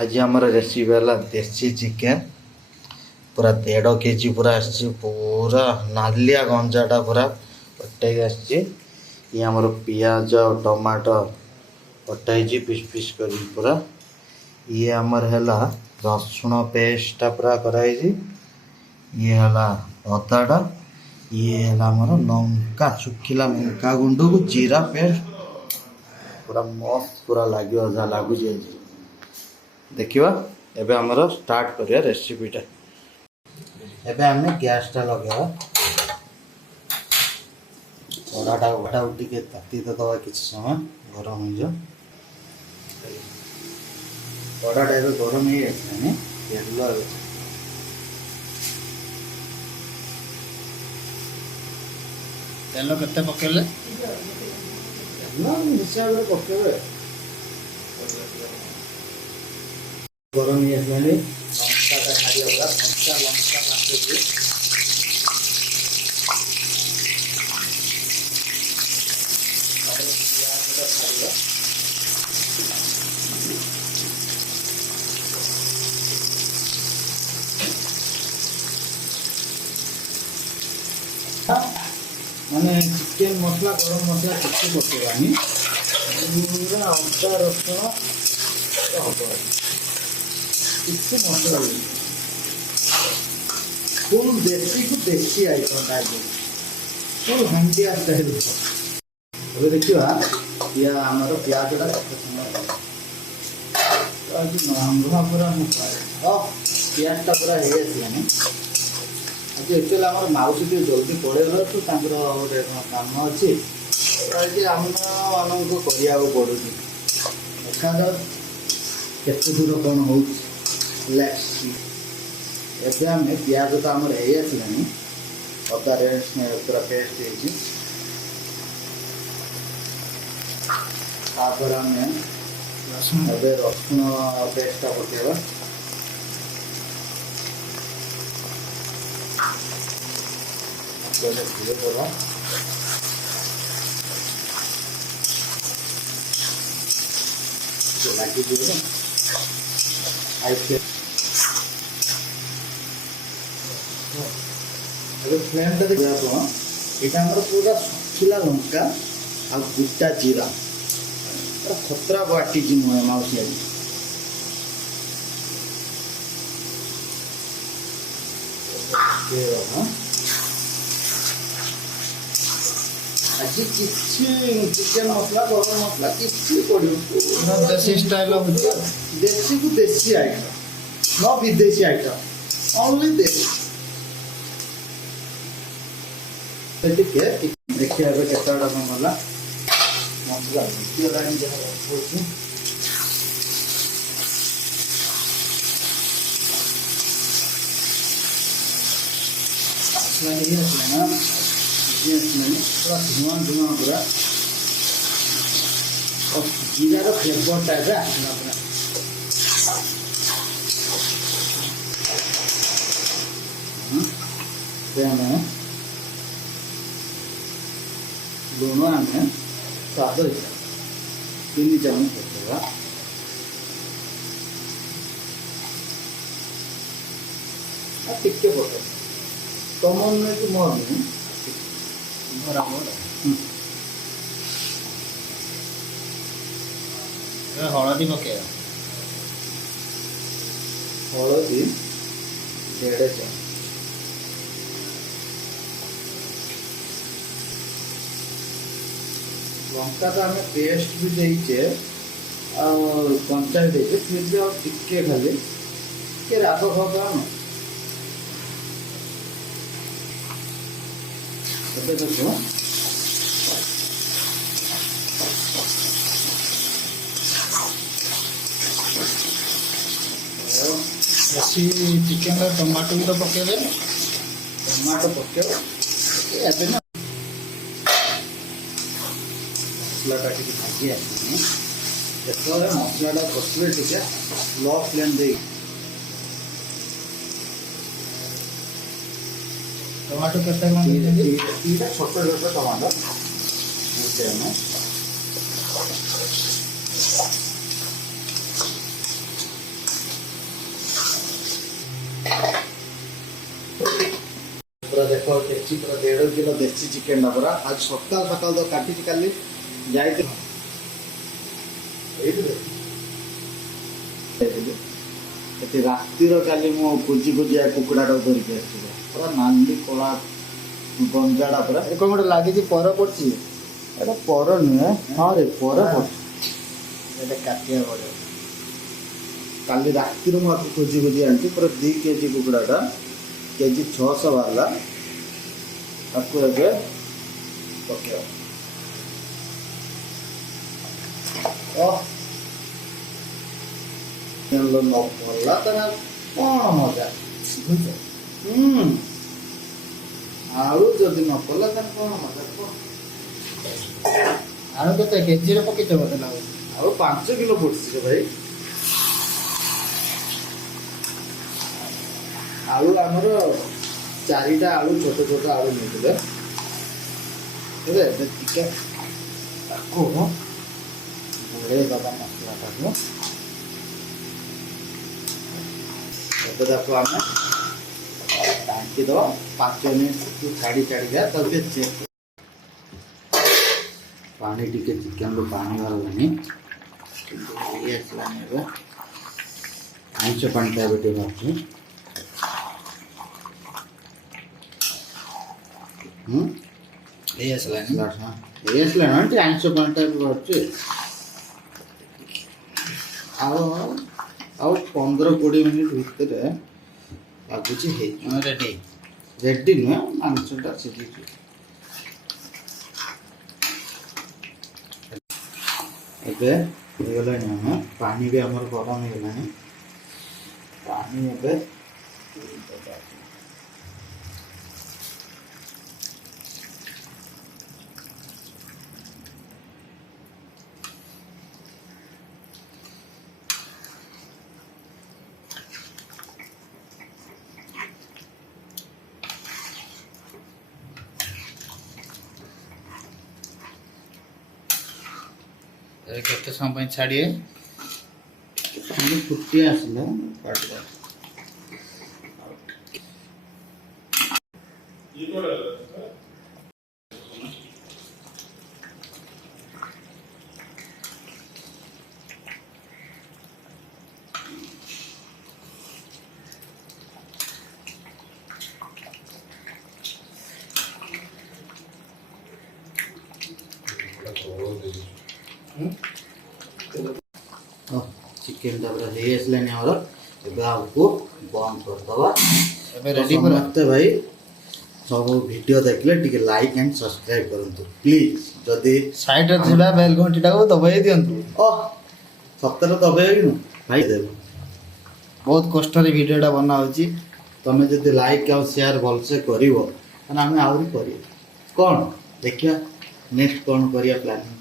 आज आमर रेसिपी है देसी चिकेन पूरा 1.5 kg पूरा पूरा नालिया गंजाटा पूरा पटेक ये आमर पियाज टमाटो पटाई पिस पिस कर पूरा ये आमर है रसुण पेस्टा पूरा कराई ये है अदाटा ये है आमर लंका सुखिला लंका गुंड को जीरा पेस्ट पूरा मस्त पूरा लगे जहाँ लगुच देखा एबे आमर स्टार्ट करिया रेसिपीटा एबे आमे गैसटा लगे कड़ाटा गोटा टे ताती तो दवा किसी समय गरम हो जाओ कड़ाटा एबे गरम हो जाए तेल तेल केते पकेले तेल हिसाब से पकेबे गरम हो जाए लंकाटा छाड़ी लंका लंका काटे माने चिकेन मसला गरम मसला किसी पकेबानी पूरा अदा रसुण हम किसी मसला फुल देसी को देसी आइटम टाइप फुल हंडिया स्टाइल अब देखा या आमर पियाजटा रंधा पूरा पियाजटा पूरा हो आज एक्चुअली आम मौसी टे जल्दी पड़ेगा तो गोटे काम अच्छी आम मानक करने पड़ू देखा केते दूर कौन हो आम पियाज तो आम आसलानी अदा पूरा पेस्ट होपर आम रसुण पेस्टा पकेबा धीरे दबा लगी फ्लेम देखा यहाँ पूरा सुखिला लंका आ गोटा जीरा खतरा बाटी मुहे मौसी आज किसी चिकेन मसला गरम मसला किसी देसी स्टाइल देसी को देसी आइटम न विदेशी आइटम ओनली देसी देखिए केटा कौन गला मसला मसला नहीं आसला ना पूरा धुआं धुआं पूरा और जीरा फ्लेवर टाइप आसला पूरा लुण आम स्वाद हिसाब 3 चामच पकेगा टिके पके कमन नहीं कि मोर नहीं हलदी पके हलदी 1.5 चामच लंका तो आम पेस्ट भी देचे कंचा भी देचे फिर भी और टिके खाली टे राग खाओ देखो देसी चिकेन टमाटो भी तो पकेबे टमाटो पकेब एबे ना मसलाटा टी भाजी आसनी जो मसलाटा कषे टे लो फ्लेम दे टमाटो के छोट छोट टमाटो पूरा देखो देसी पूरा 1.5 किलो देसी चिकेन टा पूरा आज सकाल सकाल तो काटी काली जाई ଏଠି ରାତିର କାଲି ମୁଁ ଖୋଜି କୁକୁଡ଼ାଟାକୁ ଧରିକି ଆସିଥିଲି ପୁରା ନାଲି କଳା ଗଞ୍ଜାଟା ପୁରା ଏ କ'ଣ ଗୋଟେ ଲାଗିଛି ପର ପଡ଼ିଛି ଏଇଟା ପର ନୁହେଁ ହଁ ରେ ପର ଏଇଟା କାଟିବାକୁ ପଡ଼ିବ। କାଲି ରାତିରୁ ମୁଁ ଆକୁ ଖୋଜି ଆଣିଛି ପୁରା 2 କେଜି କୁକୁଡ଼ାଟା କେଜି 600 ବାହାରିଲା ତାକୁ ଏବେ ପକେଇବା ନ ପଡ଼ିଲା ତାର କ'ଣ ମଜା ଆଳୁ ଯଦି ନ ପଡ଼ିଲା ତାର କ'ଣ ମଜା କୁହ ଆଳୁ କେତେ କେଜିରେ ପକେଇଛ ବୋଧେ ଲାଗୁଛି? ଆଉ 5 କିଲୋ ପଡୁଛି ରେ ଭାଇ ଆଳୁ ଆମର 4ଟା ଆଳୁ ଛୋଟ ଛୋଟ ଆଳୁ ନେଇଥିଲେ ଏବେ ଟିକେ ତାକୁ ଗୋଳେଇ ଦେବା ମସଲାଟାକୁ ଏବେ ତାକୁ ଆମେ ଢାଙ୍କି ଦେବା 5 ମିନିଟ୍ ଛାଡ଼ିକା ତାକୁ ଟିକେ ଚେକ୍ ପାଣି ଟିକେ ଚିକେନରୁ ପାଣି ବାହାରିଲାନି କିନ୍ତୁ ଇଏ ଆସିଲାନି ଏବେ ଆଇଁଷ ପାଣିଟା ଏବେ ଟିକେ ବାହାରୁଛି ଏଇ ଆସିଲାନି ଏଇ ଆସିଲାନି ଟିକେ ଆଇଁଷ ପାଣିଟା ଏବେ ବାହାରୁଛି ଆଉ 15-20 ମିନିଟ୍ ଭିତରେ ଲାଗୁଛି ହେଇଯିବ ରେଡ଼ି ନୁହେଁ ମାଂସଟା ସିଝିଛି ଏବେ ହେଇଗଲାଣି ଆମେ ପାଣି ବି ଆମର ଗରମ ହେଇଗଲାଣି ପାଣି ଏବେ କେତେ ସମୟ ପାଇଁ ଛାଡ଼ିବେ? ଫୁଟି ଆସିଲା କାଟିବା ଚିକେନଟା ପୁରା ହେଇ ଆସିଲାଣି ଆମର ଏବେ ଆକୁ ବନ୍ଦ କରିଦେବା ଏବେ ରେଡ଼ି ପୁରା ସମସ୍ତେ ଭାଇ ସବୁ ଭିଡ଼ିଓ ଦେଖିଲେ ଟିକେ ଲାଇକ୍ ଆଣ୍ଡ ସବସ୍କ୍ରାଇବ୍ କରନ୍ତୁ ପ୍ଲିଜ୍ ଯଦି ସାଇଡ଼ରେ ଥିବା ବେଲ୍ ଘଣ୍ଟିଟାକୁ ଦବାଇ ଦିଅନ୍ତୁ। ସତରେ ଦବେଇନୁ ଭାଇ ଦେବ ବହୁତ କଷ୍ଟରେ ଭିଡ଼ିଓଟା ବନା ହେଉଛି ତମେ ଯଦି ଲାଇକ୍ ଆଉ ସେୟାର ଭଲସେ କରିବ ତାହେଲେ ଆମେ ଆହୁରି କରିବା କ'ଣ ଦେଖିବା ନେକ୍ସଟ କ'ଣ କରିବା ପ୍ଲାନିଂ